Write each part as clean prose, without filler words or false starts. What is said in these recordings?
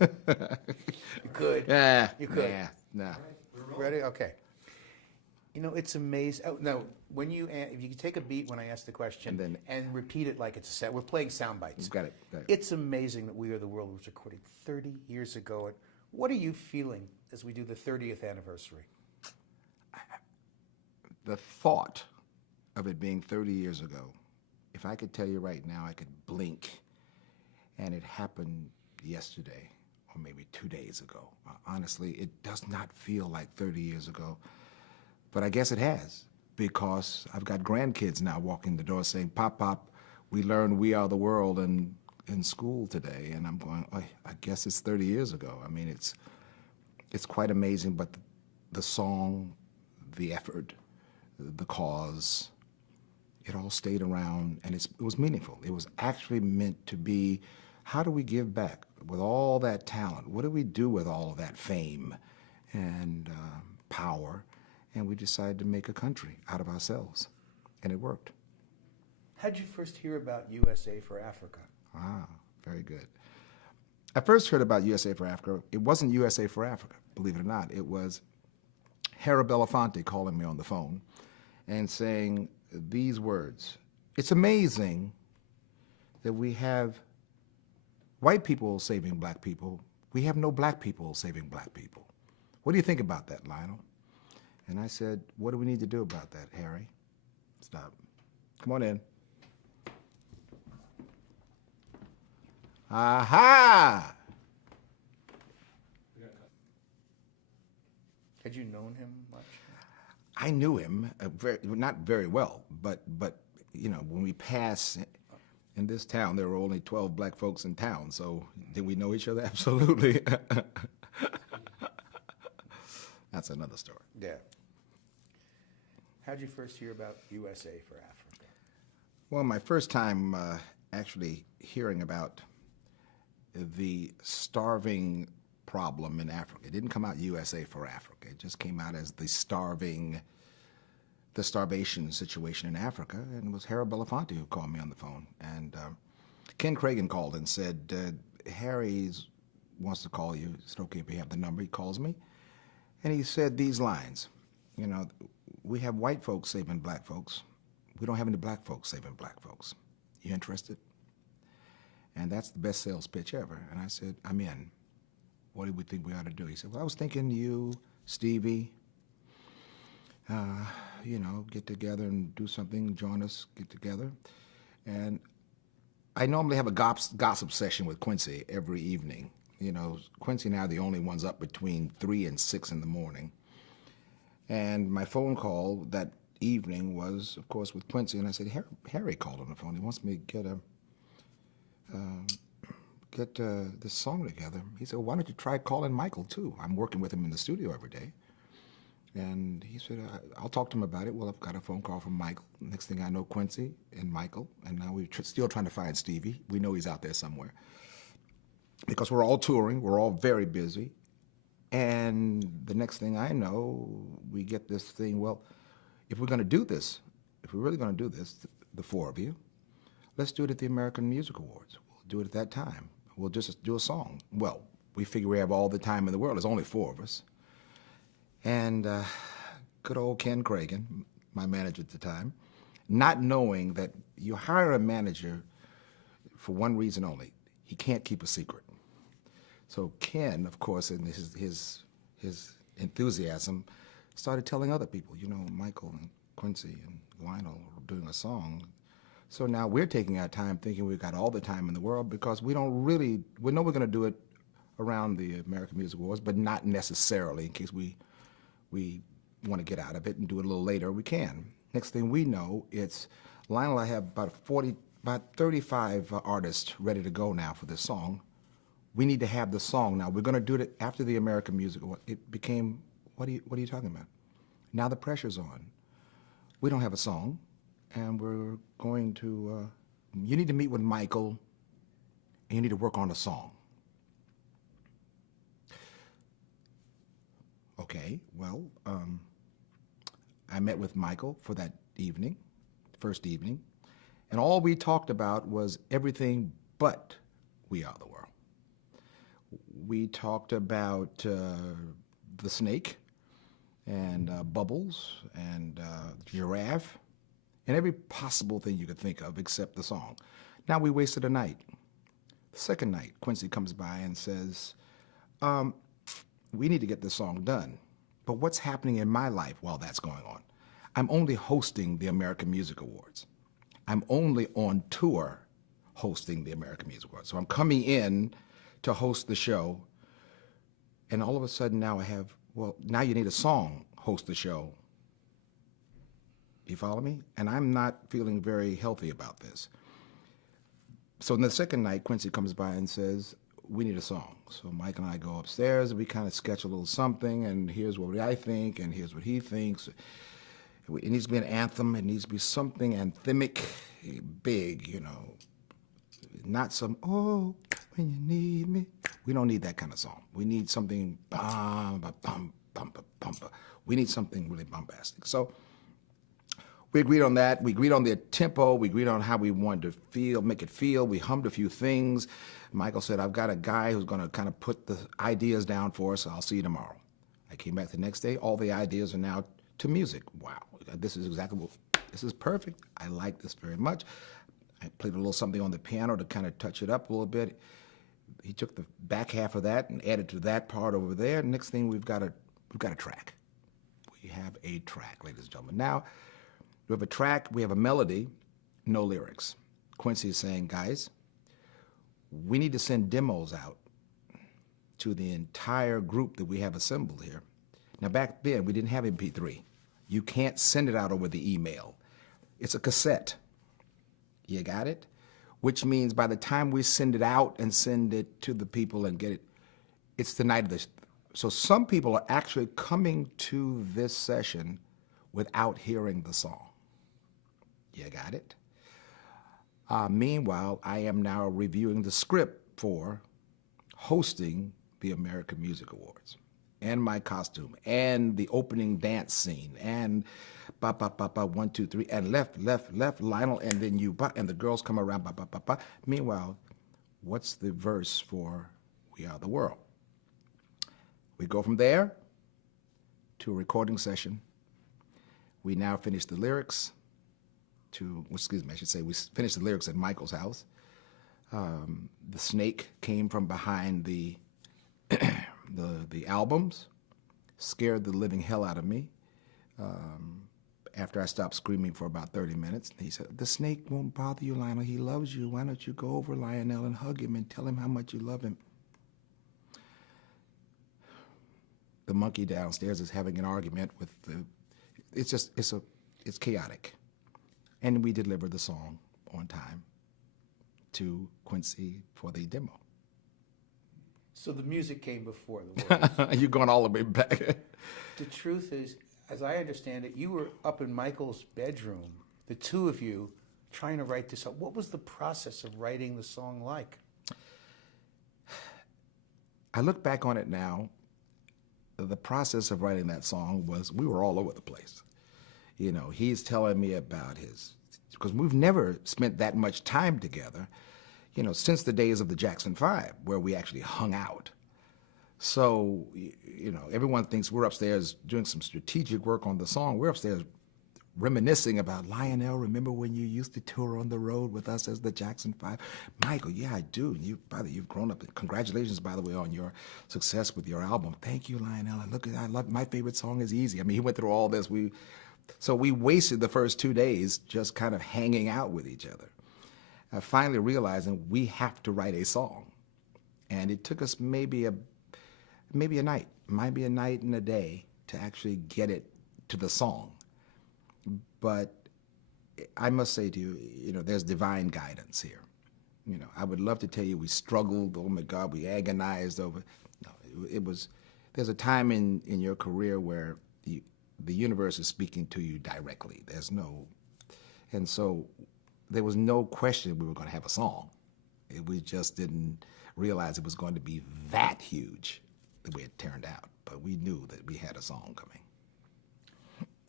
You could. Yeah. You could. Yeah. No. Ready? Okay. You know, it's amazing. Oh, no, if you take a beat when I ask the question and repeat it like it's a set, we're playing sound bites. Got it. Got it. It's amazing that We Are the World was recorded 30 years ago. And what are you feeling as we do the 30th anniversary? The thought of it being 30 years ago, if I could tell you right now, I could blink and it happened yesterday or maybe 2 days ago. Honestly, it does not feel like 30 years ago, but I guess it has, because I've got grandkids now walking the door saying, "Pop, Pop, we learned We Are the World in school today," and I'm going, oh, I guess it's 30 years ago. I mean, it's quite amazing, but the song, the effort, the cause, it all stayed around, and it was meaningful. It was actually meant to be, how do we give back with all that talent? What do we do with all of that fame and power? And we decided to make a country out of ourselves, and it worked. How'd you first hear about USA for Africa? Ah, very good. I first heard about USA for Africa. It wasn't USA for Africa, believe it or not. It was Harry Belafonte calling me on the phone and saying these words: "It's amazing that we have white people saving black people. We have no black people saving black people. What do you think about that, Lionel?" And I said, "What do we need to do about that, Harry?" Stop. Come on in. Aha! Had you known him much? I knew him, not very well, but you know, when we pass in this town, there were only 12 black folks in town, so did we know each other? Absolutely. That's another story. Yeah. How'd you first hear about USA for Africa? Well, my first time actually hearing about the starving problem in Africa, it didn't come out USA for Africa. It just came out as the starvation situation in Africa, and it was Harry Belafonte who called me on the phone. And Ken Cragen called and said, "Harry wants to call you. Is it okay if you have the number?" He calls me, and he said these lines, you know, "We have white folks saving black folks. We don't have any black folks saving black folks. You interested?" And that's the best sales pitch ever. And I said, "I'm in. What do we think we ought to do?" He said, "Well, I was thinking you, Stevie, you know, get together and do something, join us, get together." And I normally have a gossip session with Quincy every evening. You know, Quincy and I are the only ones up between 3 and 6 in the morning. And my phone call that evening was, of course, with Quincy, and I said, Harry called on the phone. He wants me to get this song together. He said, "Well, why don't you try calling Michael, too? I'm working with him in the studio every day." And he said, "I'll talk to him about it." Well, I've got a phone call from Michael. Next thing I know, Quincy and Michael, and now we're still trying to find Stevie. We know he's out there somewhere, because we're all touring. We're all very busy. And the next thing I know, we get this thing, well, if we're going to do this, if we're really going to do this, the four of you, let's do it at the American Music Awards. We'll do it at that time. We'll just do a song. Well, we figure we have all the time in the world. There's only 4 of us. And good old Ken Cragen, my manager at the time, not knowing that you hire a manager for one reason only: he can't keep a secret. So Ken, of course, in his enthusiasm, started telling other people, you know, Michael and Quincy and Lionel are doing a song. So now we're taking our time thinking we've got all the time in the world, because we know we're going to do it around the American Music Awards, but not necessarily in case we want to get out of it and do it a little later, we can. Next thing we know, it's Lionel. I have about 35 artists ready to go now for this song. We need to have the song now. We're going to do it after the American Music Awards. It became, what are you talking about? Now the pressure's on. We don't have a song, and we're going to, you need to meet with Michael, and you need to work on a song. Okay, well, I met with Michael for that evening, first evening, and all we talked about was everything but We Are the World. We talked about the snake and Bubbles and Giraffe and every possible thing you could think of except the song. Now we wasted a night. The second night, Quincy comes by and says, we need to get this song done. But what's happening in my life while that's going on? I'm only hosting the American Music Awards. I'm only on tour hosting the American Music Awards. So I'm coming in to host the show, and all of a sudden now I have, well, now you need a song, host the show. You follow me? And I'm not feeling very healthy about this. So in the second night, Quincy comes by and says, we need a song. So Mike and I go upstairs, and we kind of sketch a little something, and here's what I think, and here's what he thinks. It needs to be an anthem. It needs to be something anthemic, big, you know. Not some, oh, when you need me. We don't need that kind of song. We need something, bum, ba, bum, bum, ba, bum, ba. We need something really bombastic. So we agreed on that. We agreed on the tempo. We agreed on how we wanted to feel, make it feel. We hummed a few things. Michael said, I've got a guy who's going to kind of put the ideas down for us. I'll see you tomorrow. I came back the next day. All the ideas are now to music. Wow, this is exactly what, this is perfect. I like this very much. I played a little something on the piano to kind of touch it up a little bit. He took the back half of that and added to that part over there. Next thing, we've got a track. We have a track, ladies and gentlemen. Now, we have a track, we have a melody, no lyrics. Quincy is saying, guys, we need to send demos out to the entire group that we have assembled here. Now, back then, we didn't have MP3. You can't send it out over the email. It's a cassette. You got it? Which means by the time we send it out and send it to the people and get it, it's the night of this. So some people are actually coming to this session without hearing the song. You got it? Meanwhile, I am now reviewing the script for hosting the American Music Awards, and my costume, and the opening dance scene, and ba ba ba ba 1 2 3, and left Lionel, and then you ba, and the girls come around ba ba ba ba. Meanwhile, what's the verse for "We Are the World"? We go from there to a recording session. We now finish the lyrics. I should say we finished the lyrics at Michael's house. The snake came from behind the albums, scared the living hell out of me. After I stopped screaming for about 30 minutes, he said, the snake won't bother you, Lionel. He loves you. Why don't you go over Lionel and hug him and tell him how much you love him? The monkey downstairs is having an argument with it's chaotic. And we delivered the song on time to Quincy for the demo. So the music came before the words. You're going all the way back. The truth is, as I understand it, you were up in Michael's bedroom, the two of you, trying to write this up. What was the process of writing the song like? I look back on it now. The process of writing that song was, we were all over the place. You know, he's telling me about because we've never spent that much time together, you know, since the days of the Jackson 5, where we actually hung out. So, you know, everyone thinks we're upstairs doing some strategic work on the song. We're upstairs reminiscing about, Lionel, remember when you used to tour on the road with us as the Jackson 5? Michael, yeah, I do. And you've grown up. Congratulations, by the way, on your success with your album. Thank you, Lionel. I love my favorite song is Easy. I mean, he went through all this. So we wasted the first 2 days just kind of hanging out with each other. Finally realizing we have to write a song. And it took us maybe a night and a day to actually get it to the song. But I must say to you, you know, there's divine guidance here. You know, I would love to tell you we struggled, oh my God, we agonized over. No, there's a time in your career where the universe is speaking to you directly. And so there was no question we were going to have a song. We just didn't realize it was going to be that huge the way it turned out. But we knew that we had a song coming.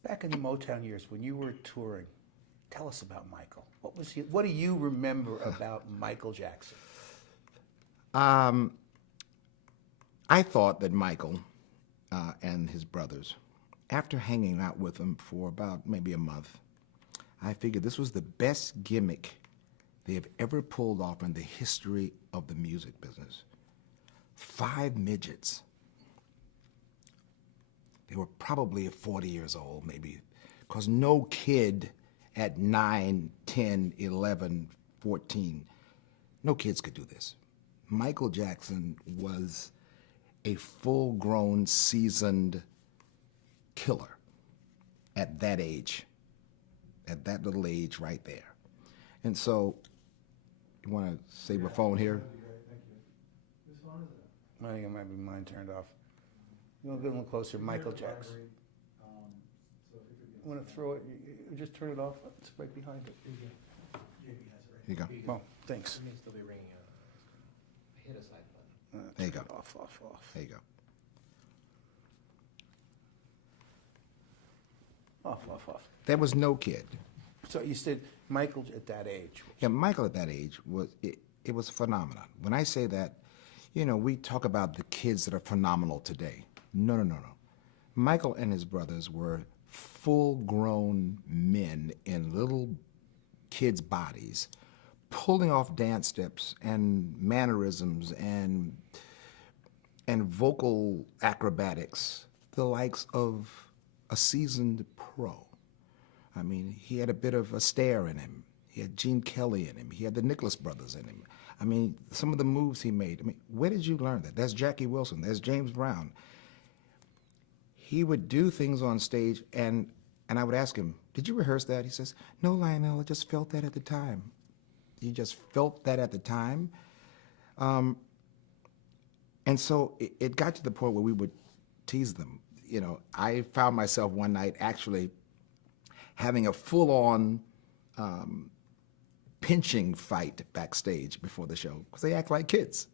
Back in the Motown years, when you were touring, tell us about Michael. What do you remember about Michael Jackson? I thought that Michael and his brothers, after hanging out with them for about maybe a month, I figured this was the best gimmick they have ever pulled off in the history of the music business. 5 midgets. They were probably 40 years old, maybe, because no kid at 9, 10, 11, 14, no kids could do this. Michael Jackson was a full-grown, seasoned killer at that age, at that little age right there. And so, you want to save a phone here? I think it might be mine turned off. You want to get a little closer, Michael Jackson. You want to throw it? You just turn it off. It's right behind it. Here you go. Oh, thanks. It may still be ringing. Hit a side button. There you go. Off. There you go. Off. There was no kid. So you said Michael at that age. Yeah, Michael at that age it was a phenomenon. When I say that, you know, we talk about the kids that are phenomenal today. No. Michael and his brothers were full-grown men in little kids' bodies, pulling off dance steps and mannerisms and vocal acrobatics, the likes of a seasoned pro. I mean, he had a bit of a stare in him. He had Gene Kelly in him. He had the Nicholas brothers in him. I mean, some of the moves he made. I mean, where did you learn that? That's Jackie Wilson. That's James Brown. He would do things on stage, and I would ask him, did you rehearse that? He says, no, Lionel, I just felt that at the time. You just felt that at the time? And so it got to the point where we would tease them. You know, I found myself one night actually having a full-on pinching fight backstage before the show, because they act like kids.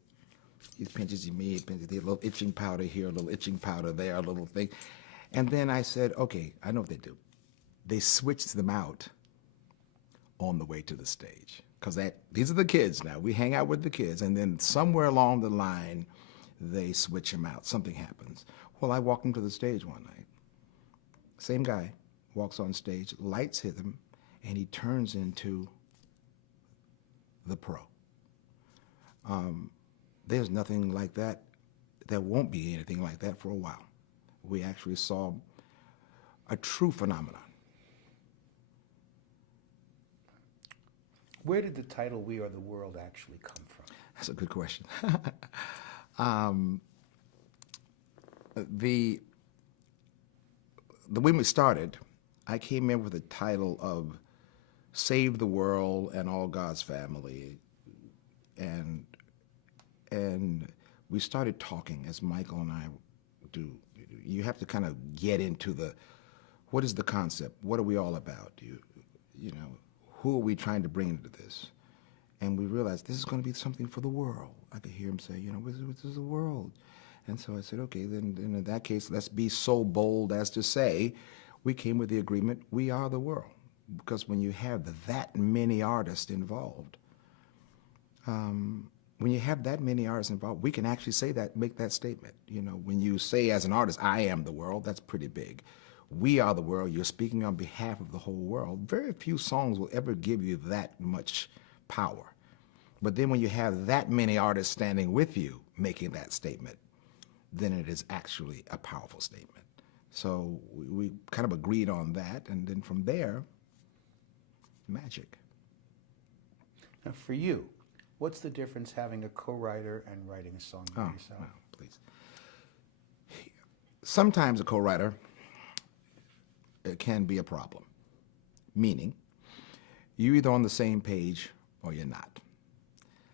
He pinches me, he pinches a little itching powder here, a little itching powder there, a little thing. And then I said, okay, I know what they do. They switched them out on the way to the stage, because these are the kids now. We hang out with the kids, and then somewhere along the line, they switch them out. Something happens. Well, I walked him to the stage one night. Same guy walks on stage, lights hit him, and he turns into the pro. There's nothing like that. There won't be anything like that for a while. We actually saw a true phenomenon. Where did the title "We Are the World" actually come from? That's a good question. When we started, I came in with the title of "Save the World and All God's Family," and we started talking as Michael and I do. You have to kind of get into what is the concept? What are we all about? You know, who are we trying to bring into this? And we realized this is going to be something for the world. I could hear him say, you know, this is the world. And so I said, okay, then in that case, let's be so bold as to say, we came with the agreement, we are the world. Because when you have that many artists involved, when you have that many artists involved, we can actually say that, make that statement. You know, when you say as an artist, I am the world, that's pretty big. We are the world, you're speaking on behalf of the whole world. Very few songs will ever give you that much power. But then when you have that many artists standing with you making that statement, then it is actually a powerful statement. So we kind of agreed on that, and then from there, magic. Now, for you, what's the difference having a co-writer and writing a song by yourself? Well, please. Sometimes a co-writer can be a problem, meaning you're either on the same page or you're not.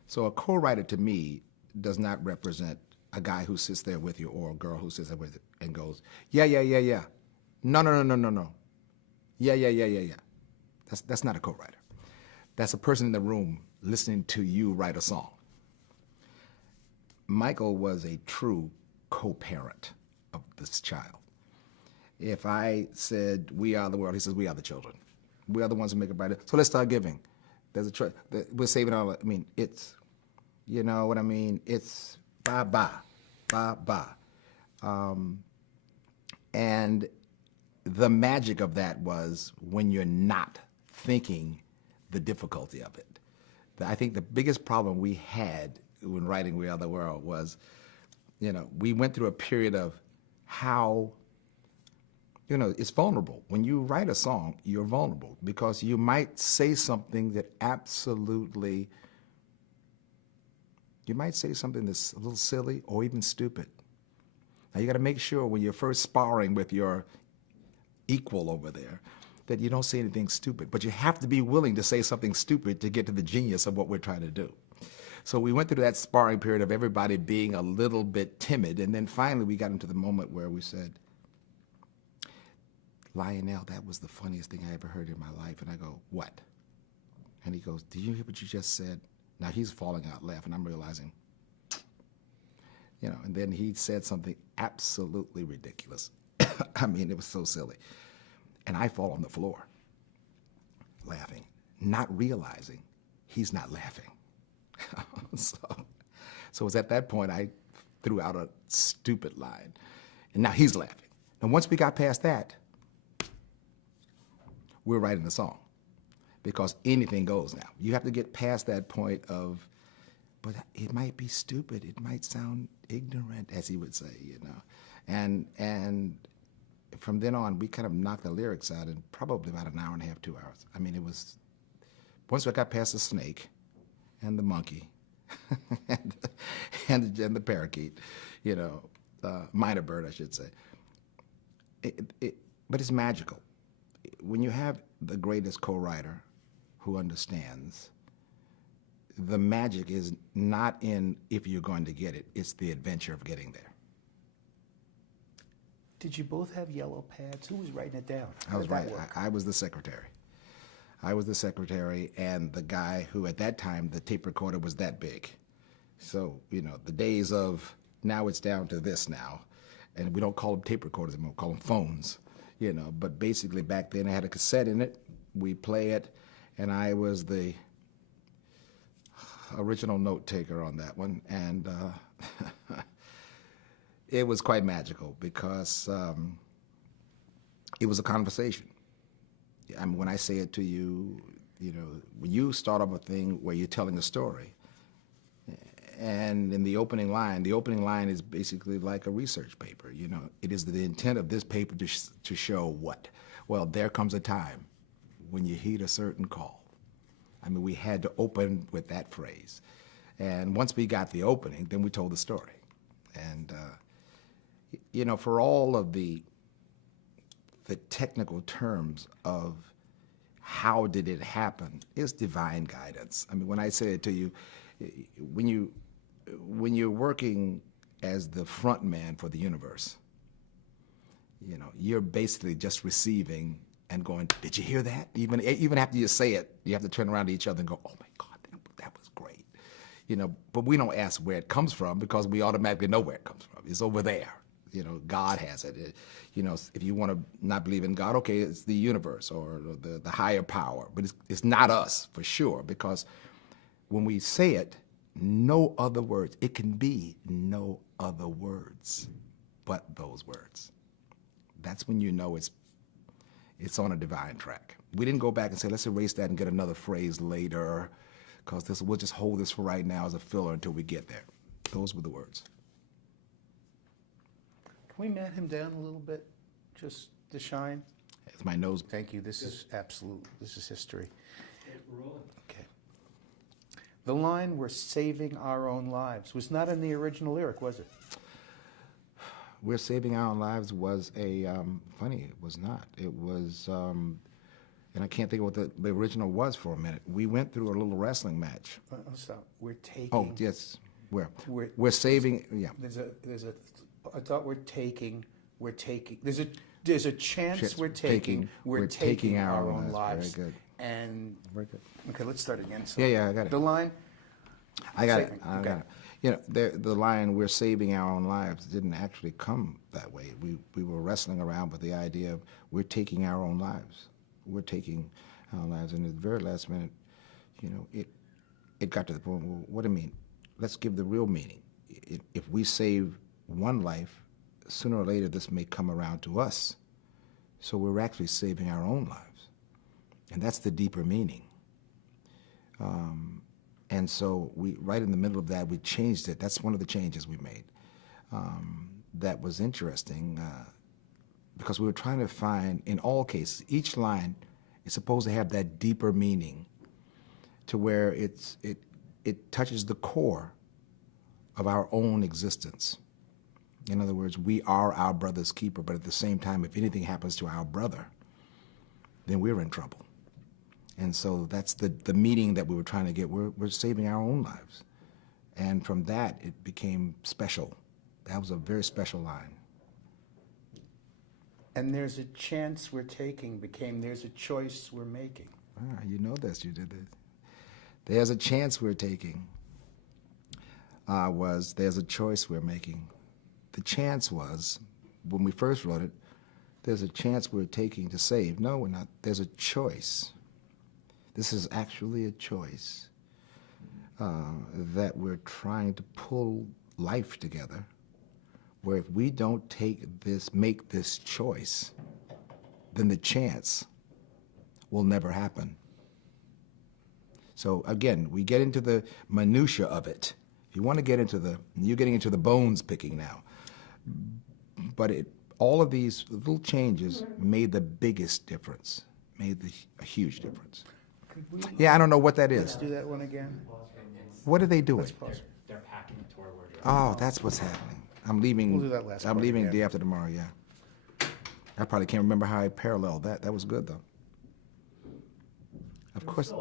So a co-writer to me does not represent a guy who sits there with you or a girl who sits there with you and goes, yeah. No. Yeah. That's not a co-writer. That's a person in the room listening to you write a song. Michael was a true co-parent of this child. If I said, we are the world, he says, we are the children. We are the ones who make it brighter. So let's start giving. There's a choice. We're saving all, I mean, it's, you know what I mean? It's bye-bye. ba, ba. And the magic of that was when you're not thinking the difficulty of it. I think the biggest problem we had when writing We Are the World was, we went through a period of how, it's vulnerable. When you write a song, you're vulnerable because you might say something that you might say something that's a little silly or even stupid. Now you got to make sure when you're first sparring with your equal over there that you don't say anything stupid, but you have to be willing to say something stupid to get to the genius of what we're trying to do. So we went through that sparring period of everybody being a little bit timid, and then finally we got into the moment where we said, Lionel, that was the funniest thing I ever heard in my life. And I go, what? And he goes, did you hear what you just said? Now he's falling out laughing. I'm realizing, and then he said something absolutely ridiculous. I mean, it was so silly. And I fall on the floor laughing, not realizing he's not laughing. So it was at that point I threw out a stupid line. And now he's laughing. And once we got past that, we're writing the song. Because anything goes now. You have to get past that point of, but it might be stupid. It might sound ignorant, as he would say, And from then on, we kind of knocked the lyrics out in probably about an hour and a half, 2 hours. I mean, it was, once we got past the snake and the monkey and the parakeet, minor bird, I should say. But it's magical. When you have the greatest co-writer who understands, the magic is not in if you're going to get it, it's the adventure of getting there. Did you both have yellow pads? Who was writing it down? I was right. I was the secretary. I was the secretary, and the guy who at that time, the tape recorder was that big. So, the days of, now it's down to this now, and we don't call them tape recorders anymore, we call them phones, but basically back then I had a cassette in it, we play it, and I was the original note taker on that one, and it was quite magical because it was a conversation. I mean, when I say it to you, when you start off a thing where you're telling a story, and in the opening line is basically like a research paper. It is the intent of this paper to show what? Well, there comes a time when you heed a certain call. I mean, we had to open with that phrase. And once we got the opening, then we told the story. And, for all of the technical terms of how did it happen, it's divine guidance. I mean, when I say it to you, when you're working as the front man for the universe, you're basically just receiving and going, did you hear that? Even after you say it, you have to turn around to each other and go, oh my God, that was great. But we don't ask where it comes from because we automatically know where it comes from. It's over there. God has it. If you want to not believe in God, okay, it's the universe or the higher power. But it's not us, for sure, because when we say it, no other words. It can be no other words but those words. That's when you know it's on a divine track. We didn't go back and say, let's erase that and get another phrase later, because we'll just hold this for right now as a filler until we get there. Those were the words. Can we mat him down a little bit, just to shine? It's my nose. Thank you. This is absolute. This is history. We're rolling. Okay. The line, "We're saving our own lives," was not in the original lyric, was it? We're saving our own lives was funny, it was not. It was, and I can't think of what the original was for a minute. We went through a little wrestling match. Stop. We're taking. Oh, yes. We're saving, yeah. I thought we're taking. There's a chance we're taking our own lives. Very good. And Very good. okay, let's start again. So Yeah, I got it. The line. I got it. The line, "We're saving our own lives," didn't actually come that way. We were wrestling around with the idea of we're taking our own lives. We're taking our lives. And at the very last minute, it got to the point, well, what do you mean? Let's give the real meaning. If we save one life, sooner or later this may come around to us. So we're actually saving our own lives. And that's the deeper meaning. And so we, right in the middle of that, we changed it. That's one of the changes we made. That was interesting because we were trying to find, in all cases, each line is supposed to have that deeper meaning to where it touches the core of our own existence. In other words, we are our brother's keeper, but at the same time, if anything happens to our brother, then we're in trouble. And so that's the meaning that we were trying to get. We're saving our own lives. And from that, it became special. That was a very special line. And there's a chance we're taking became there's a choice we're making. Ah, you know this, you did this. There's a chance we're taking was there's a choice we're making. The chance was, when we first wrote it, there's a chance we're taking to save. No, we're not. There's a choice. This is actually a choice that we're trying to pull life together, where if we don't make this choice, then the chance will never happen. So again, we get into the minutia of it. If you want to get into you're getting into the bones picking now. But all of these little changes made the biggest difference, a huge difference. Yeah, I don't know what that Let's is. do that one again. What are they doing? Let's pause. They're packing the tour wardrobe. Oh, that's what's happening. I'm leaving. We'll do that last I'm part leaving again. day after tomorrow. Yeah. I probably can't remember how I paralleled that. That was good though. Of course.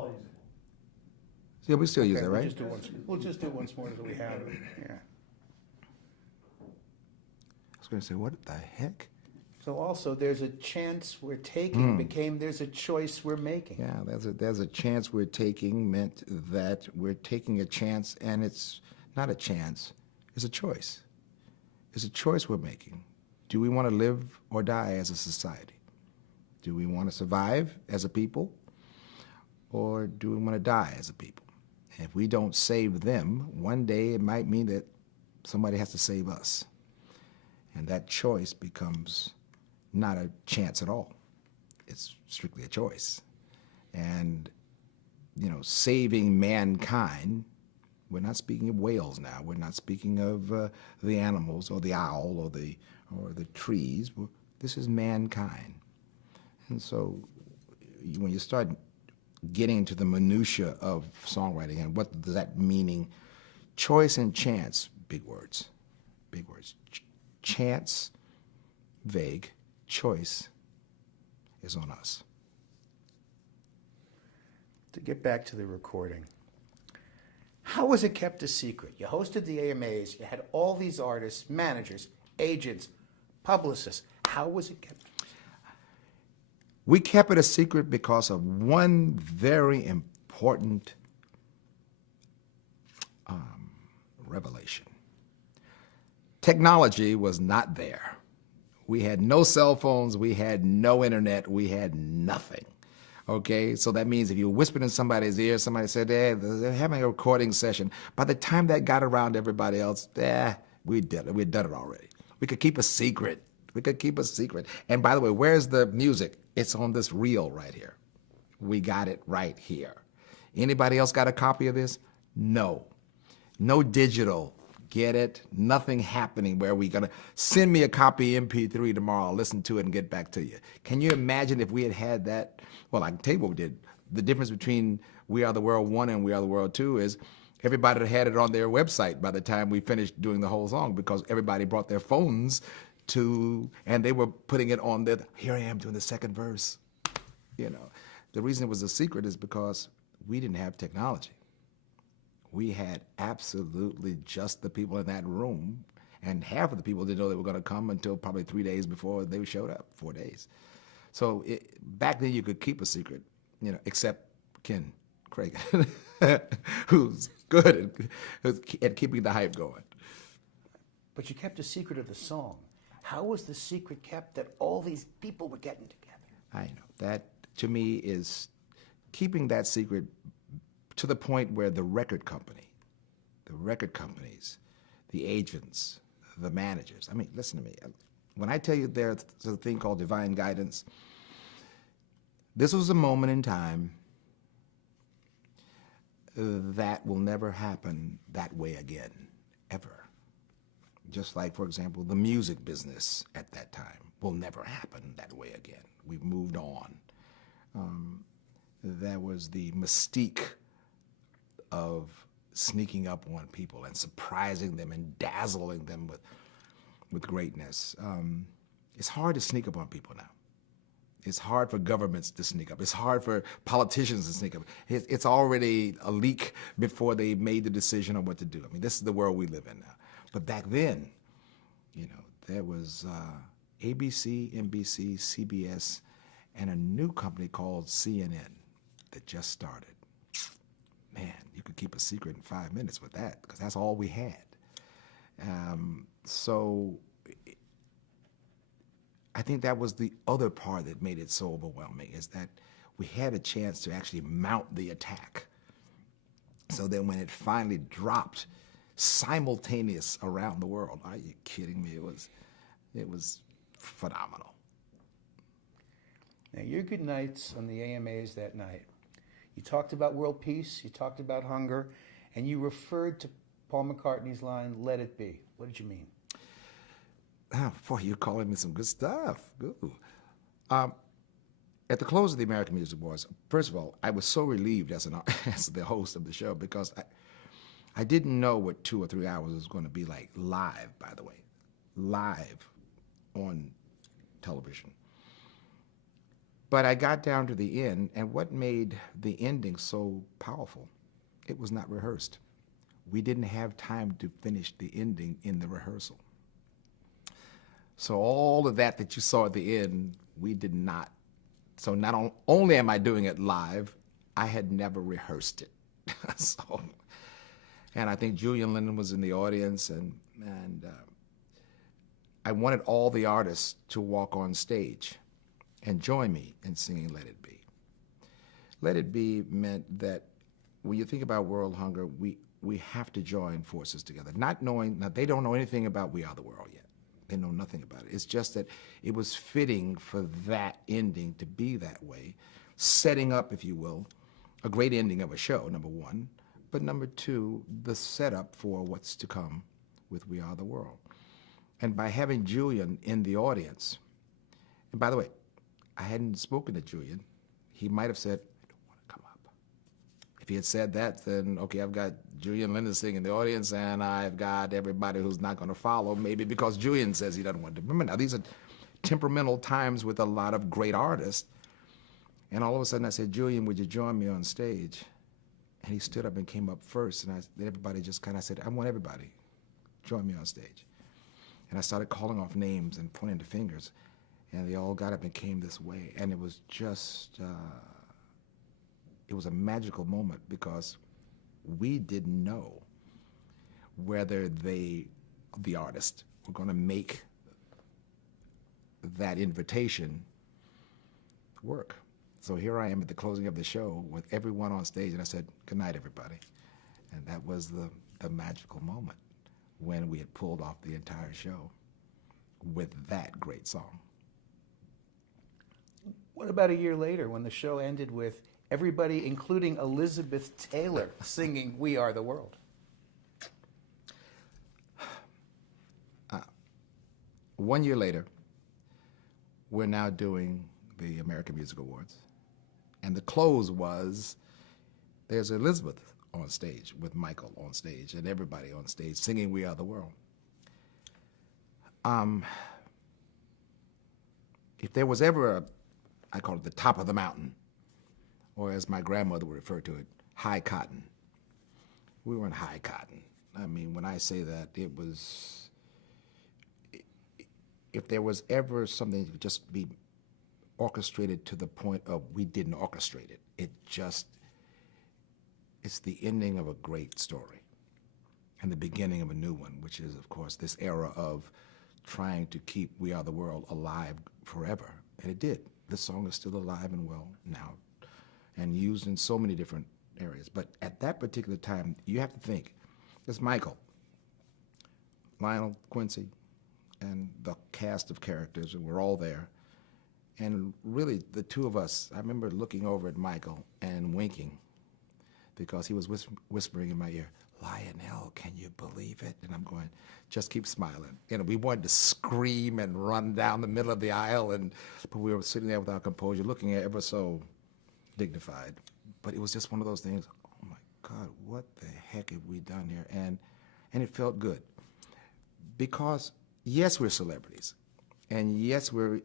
Yeah, we still use Okay, that, we'll right? just do we'll just do it once more until we have it. Yeah. I was going to say, what the heck? So also, there's a chance we're taking became there's a choice we're making. Yeah, there's a chance we're taking meant that we're taking a chance, and it's not a chance, it's a choice. It's a choice we're making. Do we want to live or die as a society? Do we want to survive as a people, or do we want to die as a people? And if we don't save them, one day it might mean that somebody has to save us. And that choice becomes not a chance at all. It's strictly a choice. And, saving mankind, we're not speaking of whales now. We're not speaking of the animals or the owl or the trees. This is mankind. And so when you start getting into the minutia of songwriting and what does that meaning, choice and chance, big words. Chance, vague. Choice is on us. To get back to the recording, how was it kept a secret? You hosted the AMAs, you had all these artists, managers, agents, publicists. How was it kept? We kept it a secret because of one very important revelation. Technology was not there. We had no cell phones, we had no internet, we had nothing. Okay, so that means if you whispered in somebody's ear, somebody said, they're having a recording session. By the time that got around to everybody else, we did it. We'd done it already. We could keep a secret. And by the way, where's the music? It's on this reel right here. We got it right here. Anybody else got a copy of this? No. No digital. Get it? Nothing happening where we're going to send me a copy MP3 tomorrow, I'll listen to it and get back to you. Can you imagine if we had that? Well, I can tell you what we did. The difference between We Are the World 1 and We Are the World 2 is everybody had it on their website by the time we finished doing the whole song because everybody brought their phones and they were putting it on there. Here I am doing the second verse. The reason it was a secret is because we didn't have technology. We had absolutely just the people in that room, and half of the people didn't know they were going to come until probably 3 days before they showed up, 4 days. So back then you could keep a secret, except Ken Craig, who's good at keeping the hype going. But you kept a secret of the song. How was the secret kept that all these people were getting together? I know. That, to me, is keeping that secret to the point where the record companies, the agents, the managers. I mean, listen to me. When I tell you there's a thing called divine guidance, this was a moment in time that will never happen that way again, ever. Just like, for example, the music business at that time will never happen that way again. We've moved on. There was the mystique of sneaking up on people and surprising them and dazzling them with greatness. It's hard to sneak up on people now. It's hard for governments to sneak up. It's hard for politicians to sneak up. It's already a leak before they made the decision on what to do. I mean, this is the world we live in now. But back then, you know, there was ABC, NBC, CBS, and a new company called CNN that just started. Man, you could keep a secret in 5 minutes with that, because that's all we had. So I think that was the other part that made it so overwhelming, is that we had a chance to actually mount the attack. So then when it finally dropped simultaneous around the world, are you kidding me? It was phenomenal. Now, your good nights on the AMAs that night, you talked about world peace, you talked about hunger, and you referred to Paul McCartney's line, "Let it be." What did you mean? Oh, boy, you're calling me some good stuff. Ooh. At the close of the American Music Awards, first of all, I was so relieved as the host of the show, because I didn't know what 2 or 3 hours was going to be like live, by the way, live on television. But I got down to the end, and what made the ending so powerful, it was not rehearsed. We didn't have time to finish the ending in the rehearsal. So all of that you saw at the end, we did not. So not only am I doing it live, I had never rehearsed it. And I think Julian Lennon was in the audience, and I wanted all the artists to walk on stage and join me in singing "Let It Be." "Let It Be" meant that when you think about world hunger, we have to join forces together. Not knowing, now they don't know anything about "We Are the World" yet. They know nothing about it. It's just that it was fitting for that ending to be that way, setting up, if you will, a great ending of a show, number one, but number two, the setup for what's to come with "We Are the World." And by having Julian in the audience, and by the way, I hadn't spoken to Julian, he might have said, "I don't want to come up." If he had said that, then, okay, I've got Julian Lennon sitting in the audience, and I've got everybody who's not going to follow, maybe because Julian says he doesn't want to. Remember, now, these are temperamental times with a lot of great artists. And all of a sudden I said, "Julian, would you join me on stage?" And he stood up and came up first, and everybody just kind of said, "I want everybody. Join me on stage." And I started calling off names and pointing the fingers, and they all got up and came this way. And it was just, it was a magical moment, because we didn't know whether the artist, were going to make that invitation work. So here I am at the closing of the show with everyone on stage, and I said, "Good night, everybody." And that was the magical moment when we had pulled off the entire show with that great song. What about a year later, when the show ended with everybody, including Elizabeth Taylor, singing "We Are the World"? 1 year later, we're now doing the American Music Awards. And the close was, there's Elizabeth on stage with Michael on stage and everybody on stage singing "We Are the World." If there was ever I call it the top of the mountain, or as my grandmother would refer to it, high cotton, we were in high cotton. I mean, when I say that, it was, if there was ever something that could just be orchestrated to the point of we didn't orchestrate it, it's the ending of a great story and the beginning of a new one, which is, of course, this era of trying to keep "We Are the World" alive forever. And it did. This song is still alive and well now and used in so many different areas. But at that particular time, you have to think, there's Michael, Lionel, Quincy, and the cast of characters, and we're all there. And really, the two of us, I remember looking over at Michael and winking because he was whispering in my ear, Lionel, can you believe it? And I'm going, just keep smiling. You know, we wanted to scream and run down the middle of the aisle, but we were sitting there with our composure, looking at ever so dignified. But it was just one of those things, oh my God, what the heck have we done here? And it felt good. Because, yes, we're celebrities. And yes, we're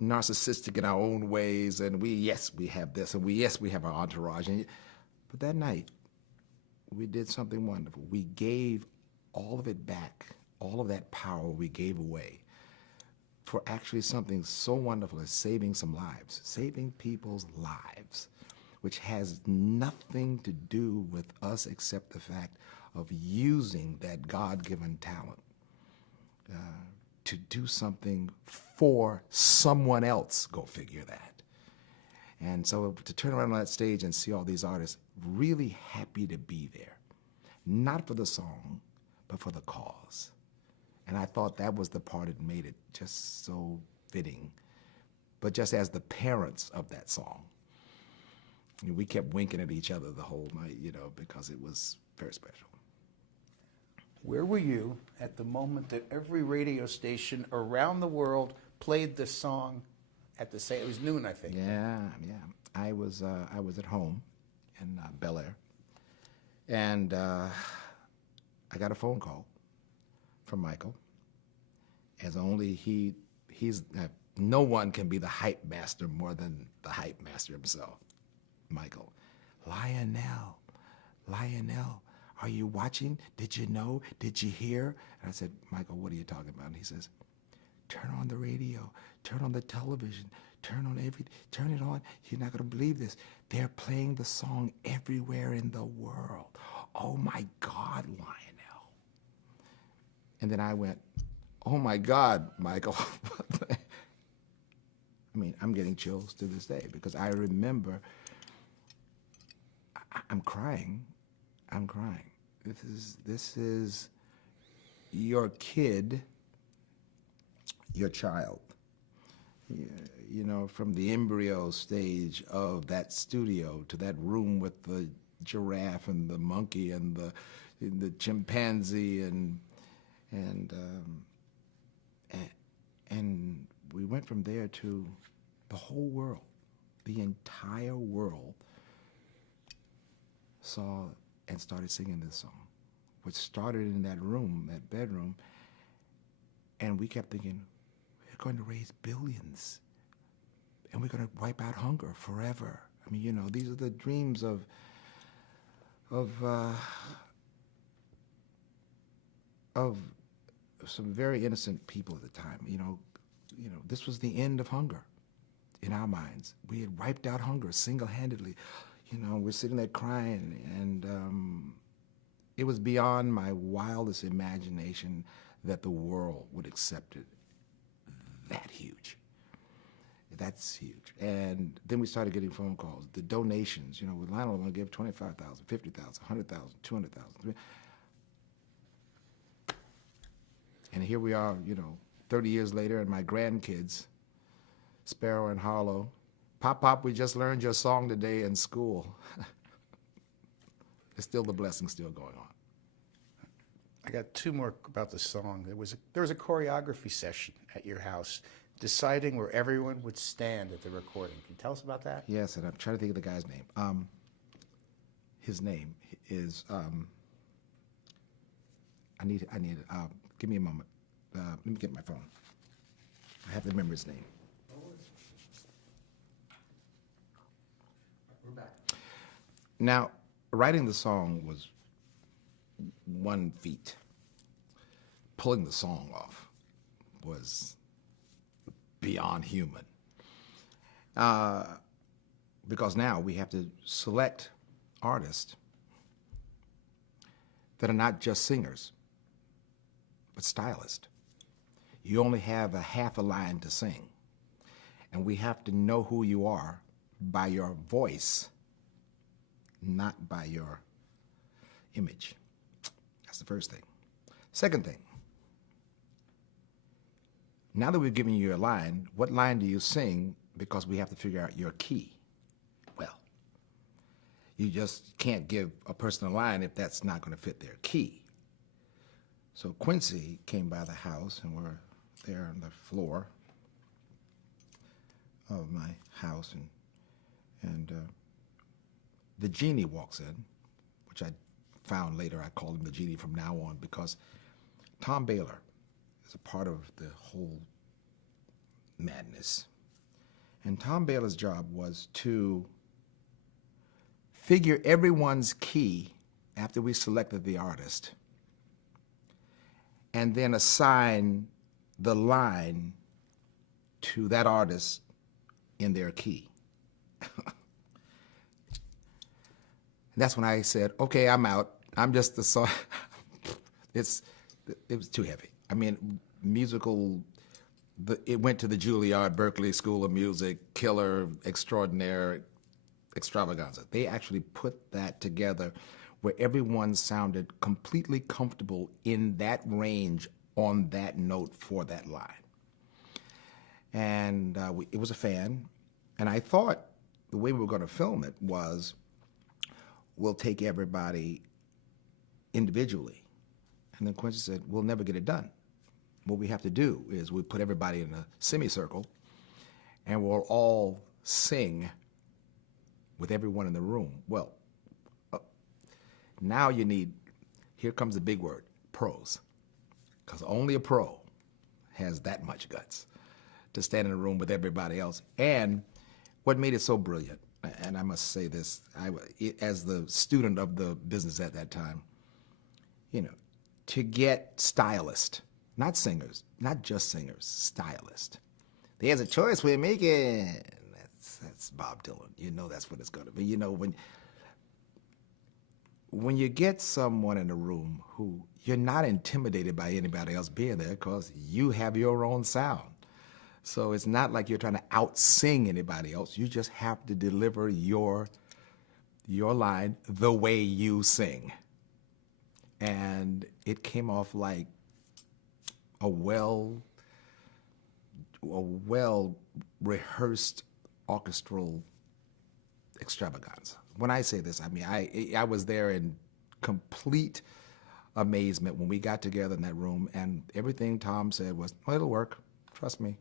narcissistic in our own ways. And we have this. And we have our entourage. But that night, we did something wonderful. We gave all of it back, all of that power we gave away for actually something so wonderful as saving some lives, saving people's lives, which has nothing to do with us except the fact of using that God-given talent to do something for someone else. Go figure that. And so to turn around on that stage and see all these artists, really happy to be there. Not for the song, but for the cause. And I thought that was the part that made it just so fitting. But just as the parents of that song, we kept winking at each other the whole night, because it was very special. Where were you at the moment that every radio station around the world played the song at the same? It was noon, I think. Yeah. I was at home in Bel Air, and I got a phone call from Michael. As only he's no one can be the hype master more than the hype master himself, Michael. Lionel, are you watching? Did you know? Did you hear? And I said, Michael, what are you talking about? And he says, turn on the radio, turn on the television, turn it on. You're not going to believe this. They're playing the song everywhere in the world. Oh my God, Lionel. And then I went, oh my God, Michael. I mean, I'm getting chills to this day because I remember I'm crying. This is your kid, your child. From the embryo stage of that studio to that room with the giraffe and the monkey and the chimpanzee and we went from there to the whole world, the entire world saw and started singing this song, which started in that room, that bedroom, and we kept thinking, we're going to raise billions, and we're going to wipe out hunger forever. I mean, these are the dreams of some very innocent people at the time. This was the end of hunger in our minds. We had wiped out hunger single-handedly. We're sitting there crying, and it was beyond my wildest imagination that the world would accept it that huge. That's huge. And then we started getting phone calls, the donations. With Lionel, I'm going to give 25,000, 50,000, 100,000, 200,000. And here we are, 30 years later, and my grandkids, Sparrow and Harlow, Pop, we just learned your song today in school. It's still the blessing still going on. I got two more about the song. There was a choreography session at your house, deciding where everyone would stand at the recording. Can you tell us about that? Yes, and I'm trying to think of the guy's name. His name is. I need it. Give me a moment. Let me get my phone. I have to remember his name. We're back. Now, writing the song was one feat. Pulling the song off was beyond human. Because now we have to select artists that are not just singers, but stylists. You only have a half a line to sing. And we have to know who you are by your voice, not by your image. That's the first thing. Second thing, now that we've given you your line, what line do you sing? Because we have to figure out your key. Well, you just can't give a person a line if that's not going to fit their key. So Quincy came by the house, and we're there on the floor of my house, and the genie walks in, which I found later. I called him the genie from now on because Tom Baylor is a part of the whole madness. And Tom Baylor's job was to figure everyone's key after we selected the artist, and then assign the line to that artist in their key. That's when I said, okay, I'm out. I'm just the song. It was too heavy. I mean, musical, it went to the Juilliard Berklee School of Music, killer, extraordinaire, extravaganza. They actually put that together where everyone sounded completely comfortable in that range on that note for that line. And it was a fan, and I thought the way we were going to film it was we'll take everybody individually. And then Quincy said, we'll never get it done. What we have to do is we put everybody in a semicircle, and we'll all sing with everyone in the room. Well, now you need, here comes the big word, pros. Because only a pro has that much guts to stand in a room with everybody else. And what made it so brilliant, and I must say this, as the student of the business at that time, you know, to get stylists, not singers, not just singers, stylists. There's a choice we're making. That's Bob Dylan. You know that's what it's going to be. You know, when you get someone in a room who you're not intimidated by anybody else being there because you have your own sound. So it's not like you're trying to out-sing anybody else. You just have to deliver your line the way you sing. And it came off like a well-rehearsed orchestral extravaganza. When I say this, I mean, I was there in complete amazement when we got together in that room, and everything Tom said was, well, it'll work, trust me.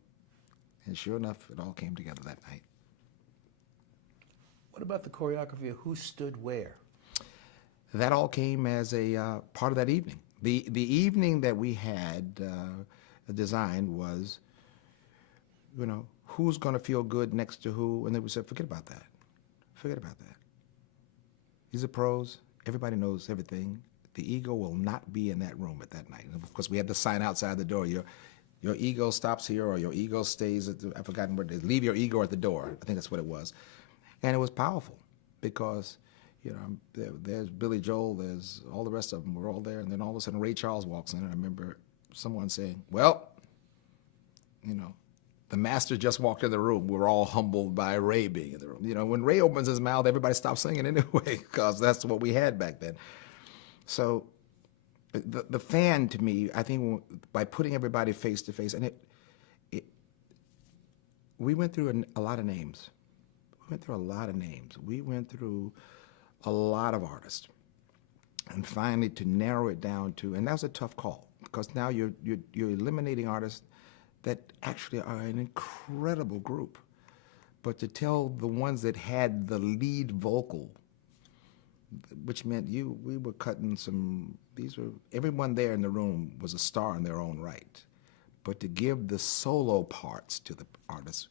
And sure enough, it all came together that night. What about the choreography of who stood where? That all came as a part of that evening. The evening that we had designed was, you know, who's going to feel good next to who, and then we said, forget about that. Forget about that. These are pros. Everybody knows everything. The ego will not be in that room at that night. And of course, we had the sign outside the door. Your ego stops here, or your ego stays at I've forgotten what it is. Leave your ego at the door. I think that's what it was. And it was powerful because, you know, there's Billy Joel, there's all the rest of them. We're all there. And then all of a sudden, Ray Charles walks in. And I remember someone saying, well, you know, the master just walked in the room. We're all humbled by Ray being in the room. You know, when Ray opens his mouth, everybody stops singing anyway because that's what we had back then. So the fan, to me, I think by putting everybody face to face, and we went through a lot of names. We went through a lot of names. We went through a lot of artists. And finally, to narrow it down to, and that was a tough call because now you're eliminating artists that actually are an incredible group. But to tell the ones that had the lead vocal, which meant we were cutting everyone there in the room was a star in their own right. But to give the solo parts to the artists,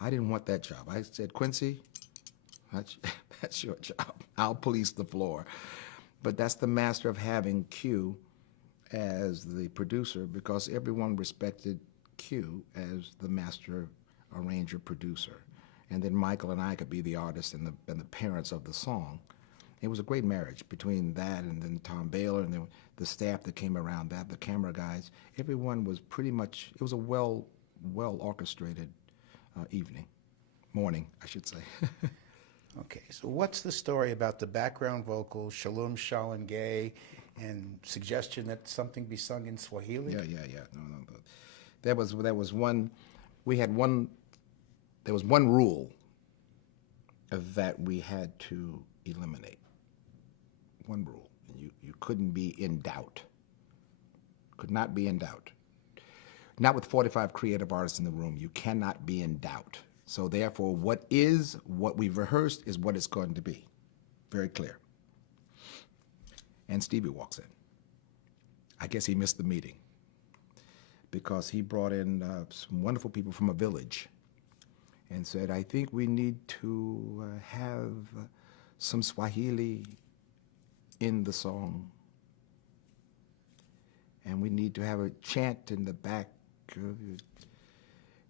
I didn't want that job. I said, Quincy, that's your job. I'll police the floor. But that's the master of having Q as the producer because everyone respected Q as the master arranger producer. And then Michael and I could be the artists and the parents of the song. It was a great marriage between that and then Tom Baylor and then the staff that came around that, the camera guys. Everyone was pretty much, it was a well orchestrated morning, I should say. Okay, so what's the story about the background vocals, Shalom Shalom Gay, and suggestion that something be sung in Swahili? Yeah. No. There was one. We had one. There was one rule that we had to eliminate. One rule. You couldn't be in doubt. Could not be in doubt. Not with 45 creative artists in the room. You cannot be in doubt. So therefore, what we've rehearsed is what it's going to be. Very clear. And Stevie walks in. I guess he missed the meeting because he brought in some wonderful people from a village and said, I think we need to have some Swahili in the song. And we need to have a chant in the back.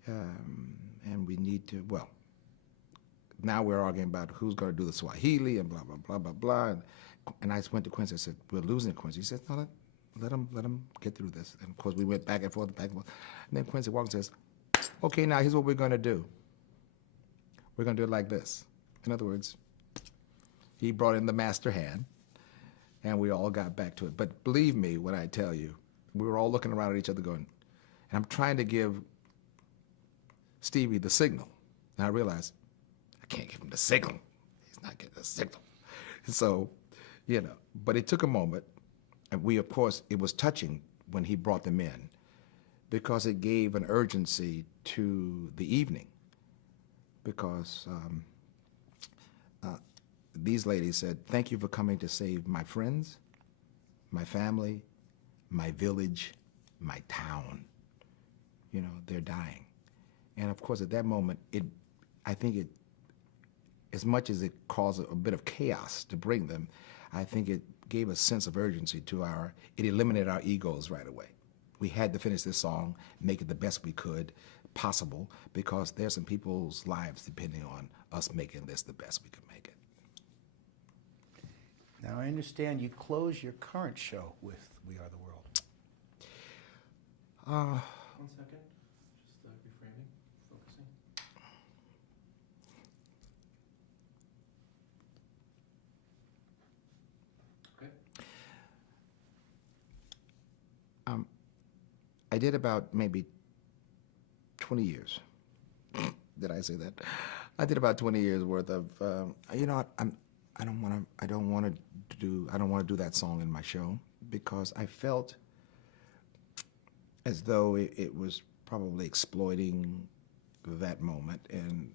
And we need to, well, now we're arguing about who's going to do the Swahili and blah, blah, blah, blah, blah. And I went to Quincy. I said, we're losing Quincy. He said, no, let him get through this. And of course, we went back and forth, back and forth. And then Quincy walks and says, okay, now here's what we're going to do. We're going to do it like this. In other words, he brought in the master hand, and we all got back to it. But believe me when I tell you, we were all looking around at each other going, and I'm trying to give Stevie the signal. And I realized, I can't give him the signal. He's not getting the signal. So, but it took a moment. And we, of course, it was touching when he brought them in because it gave an urgency to the evening. Because these ladies said, thank you for coming to save my friends, my family, my village, my town. They're dying. And of course, at that moment, I think as much as it caused a bit of chaos to bring them, I think it gave a sense of urgency to it eliminated our egos right away. We had to finish this song, make it the best we could possible, because there's some people's lives depending on us making this the best we could make it. Now, I understand you close your current show with We Are the World. 1 second. Just reframing, focusing. Okay. I did about maybe 20 years. Did I say that? I did about 20 years worth of. I don't want to do that song in my show because I felt as though it was probably exploiting that moment, and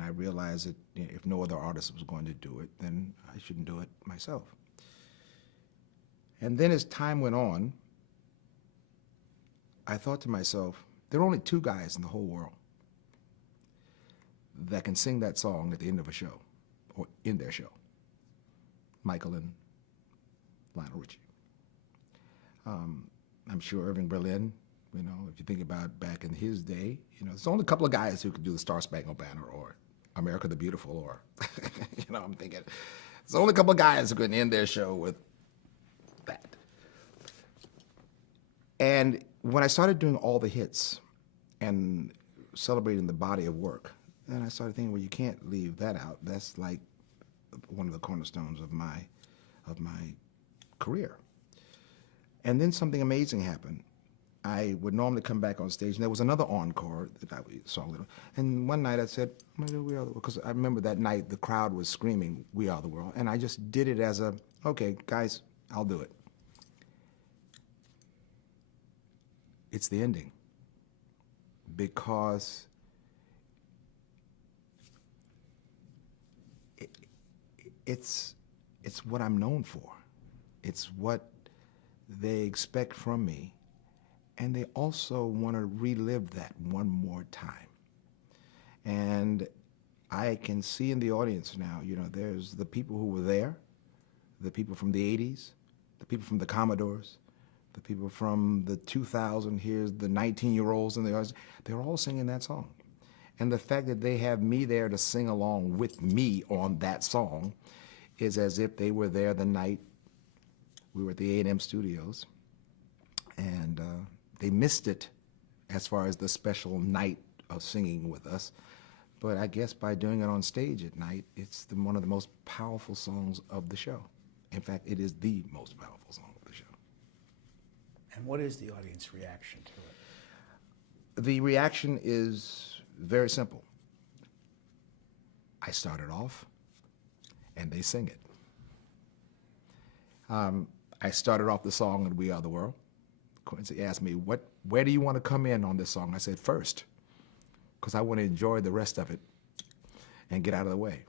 I realized that if no other artist was going to do it, then I shouldn't do it myself. And then as time went on, I thought to myself, there are only 2 guys in the whole world that can sing that song at the end of a show, or in their show, Michael and Lionel Richie. I'm sure Irving Berlin, if you think about back in his day, there's only a couple of guys who could do the Star Spangled Banner or America the Beautiful, or, I'm thinking, there's only a couple of guys who could end their show with that. And when I started doing all the hits and celebrating the body of work, then I started thinking, well, you can't leave that out. That's like one of the cornerstones of my career. And then something amazing happened. I would normally come back on stage, and there was another encore that I saw later. And one night I said, I'm gonna do We Are the World, because I remember that night the crowd was screaming, We Are the World. And I just did it as okay, guys, I'll do it. It's the ending. Because it's what I'm known for. It's what they expect from me. And they also want to relive that one more time. And I can see in the audience now, there's the people who were there, the people from the 80s, the people from the Commodores, the people from the 2000, here's the 19-year-olds in the audience. They're all singing that song. And the fact that they have me there to sing along with me on that song is as if they were there the night we were at the A&M studios. And they missed it as far as the special night of singing with us. But I guess by doing it on stage at night, it's one of the most powerful songs of the show. In fact, it is the most powerful song of the show. And what is the audience reaction to it? The reaction is very simple. I started off, and they sing it. I started off the song in We Are the World. Quincy asked me, where do you want to come in on this song? I said, first, because I want to enjoy the rest of it and get out of the way.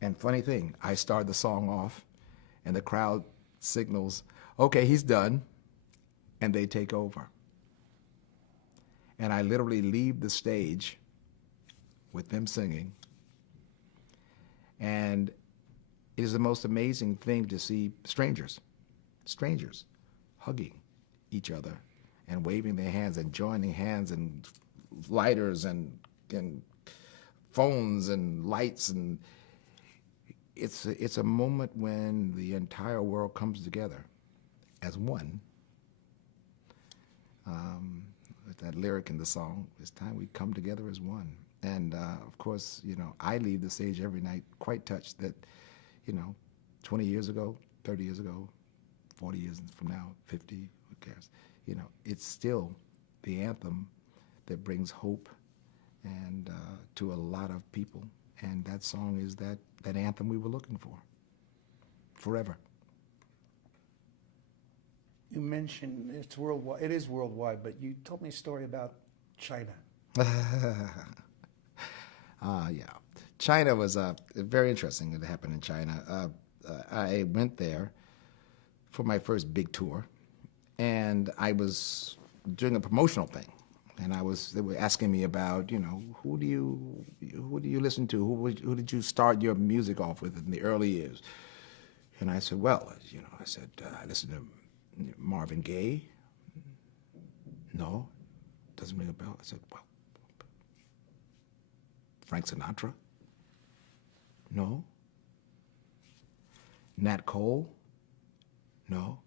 And funny thing, I start the song off, and the crowd signals, okay, he's done, and they take over. And I literally leave the stage with them singing. And it is the most amazing thing to see strangers hugging each other and waving their hands and joining hands and lighters and phones and lights, and it's a moment when the entire world comes together as one. With that lyric in the song, it's time we come together as one. And of course, I leave the stage every night quite touched that, 20 years ago, 30 years ago, 40 years from now, 50, who cares? It's still the anthem that brings hope and to a lot of people. And that song is that anthem we were looking for forever. You mentioned it's worldwide. It is worldwide, but you told me a story about China. Yeah. China was very interesting. It happened in China. I went there for my first big tour, and I was doing a promotional thing, and they were asking me about, who do you listen to? Who did you start your music off with in the early years? And I said, well, I listened to Marvin Gaye. No, doesn't ring a bell. I said, well, Frank Sinatra? No. Nat Cole? No.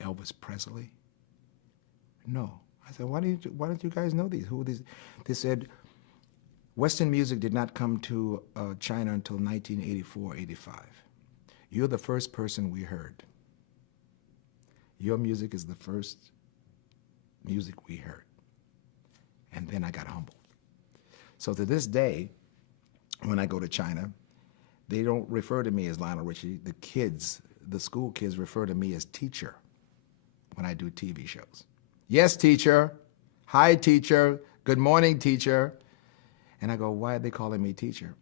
Elvis Presley? No. I said, why don't you guys know these? Who are these? They said, Western music did not come to China until 1984, 85. You're the first person we heard. Your music is the first music we heard. And then I got humbled. So to this day, when I go to China, they don't refer to me as Lionel Richie. The school kids refer to me as teacher when I do TV shows. Yes, teacher. Hi, teacher. Good morning, teacher. And I go, why are they calling me teacher?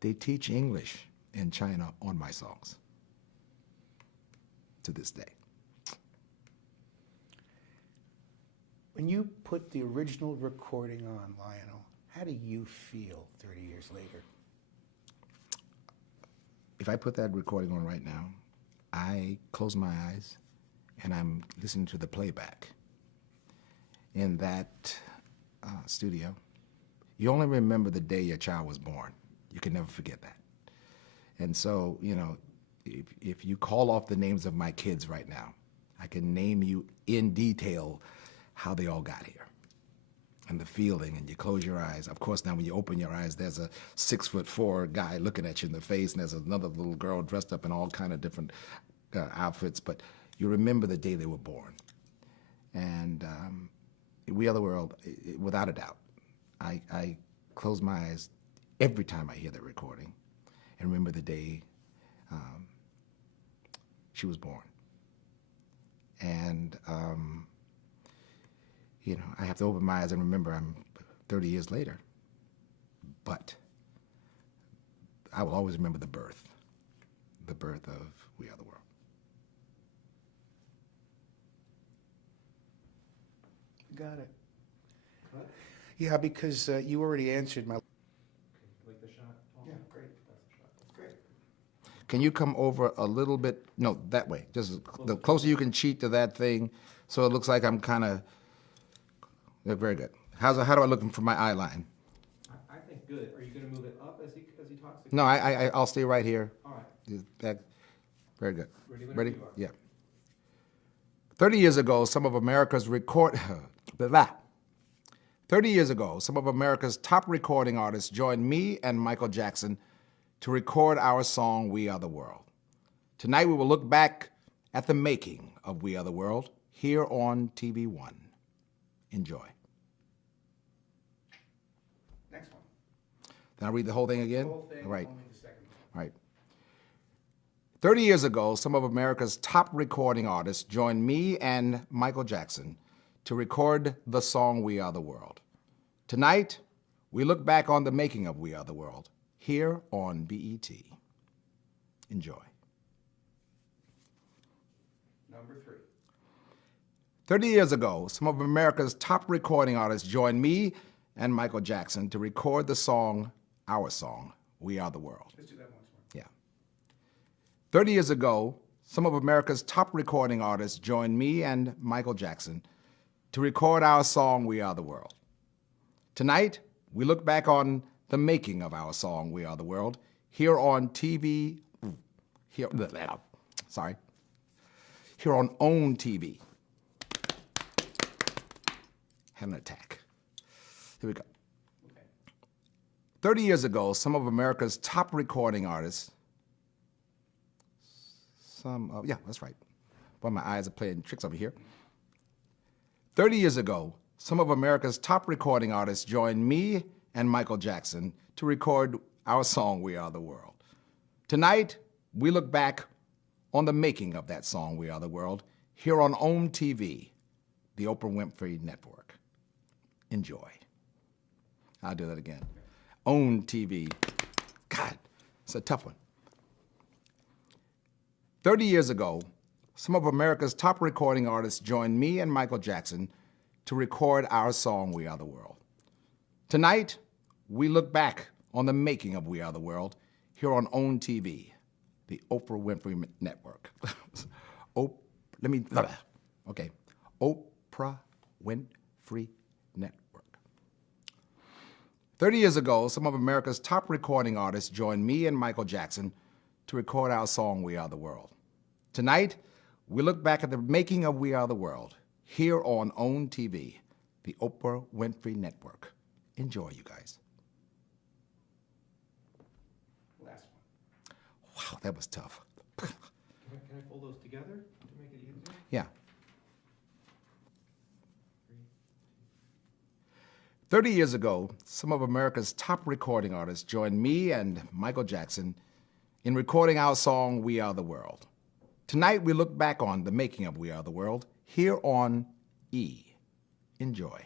They teach English in China on my songs to this day. When you put the original recording on, Lionel, how do you feel 30 years later? If I put that recording on right now, I close my eyes and I'm listening to the playback in that studio. You only remember the day your child was born. You can never forget that. And so, if you call off the names of my kids right now, I can name you in detail how they all got here and the feeling, and you close your eyes. Of course, now when you open your eyes, there's a 6'4" guy looking at you in the face, and there's another little girl dressed up in all kind of different outfits, but you remember the day they were born. And We Are the World, without a doubt. I close my eyes every time I hear that recording and remember the day she was born. And I have to open my eyes and remember I'm 30 years later. But I will always remember the birth of We Are the World. Got it. What? Yeah, because you already answered my... Like the shot? Oh, Yeah. Great. That's the shot. That's great. Can you come over a little bit? No, that way. Just the closer you can cheat to that thing, so it looks like I'm kind of... Very good. How do I look for my eye line? I think good. Are you going to move it up as he talks? No, I'll stay right here. All right. That, very good. Ready whenever Ready? you are. Yeah. 30 years ago, some of America's 30 years ago, some of America's top recording artists joined me and Michael Jackson to record our song, We Are the World. Tonight we will look back at the making of We Are the World here on TV1. Enjoy. Next one. Then I'll read the whole thing again? The whole thing, All right. only the second one. All right. 30 years ago, some of America's top recording artists joined me and Michael Jackson to record the song We Are the World. Tonight, we look back on the making of We Are the World here on BET. Enjoy. Number 3. 30 years ago, some of America's top recording artists joined me and Michael Jackson to record the song, our song, We Are the World. Let's do that once more. Yeah. 30 years ago, some of America's top recording artists joined me and Michael Jackson to record our song, We Are the World. Tonight, we look back on the making of our song, We Are the World, here on here on OWN TV. Had an attack. Here we go. Okay. 30 years ago, some of America's top recording artists, yeah, that's right. Boy, my eyes are playing tricks over here. 30 years ago, some of America's top recording artists joined me and Michael Jackson to record our song, We Are the World. Tonight, we look back on the making of that song, We Are the World, here on OWN TV, the Oprah Winfrey Network. Enjoy. I'll do that again. OWN TV. God, it's a tough one. 30 years ago, some of America's top recording artists joined me and Michael Jackson to record our song, We Are the World. Tonight, we look back on the making of We Are the World here on OWN TV, the Oprah Winfrey Network. Oprah Winfrey Network. 30 years ago, some of America's top recording artists joined me and Michael Jackson to record our song, We Are the World. Tonight, we look back at the making of We Are the World here on OWN TV, the Oprah Winfrey Network. Enjoy, you guys. Last one. Wow, that was tough. Can I fold those together to make it easier? Yeah. 30 years ago, some of America's top recording artists joined me and Michael Jackson in recording our song, We Are the World. Tonight, we look back on the making of We Are the World here on E. Enjoy.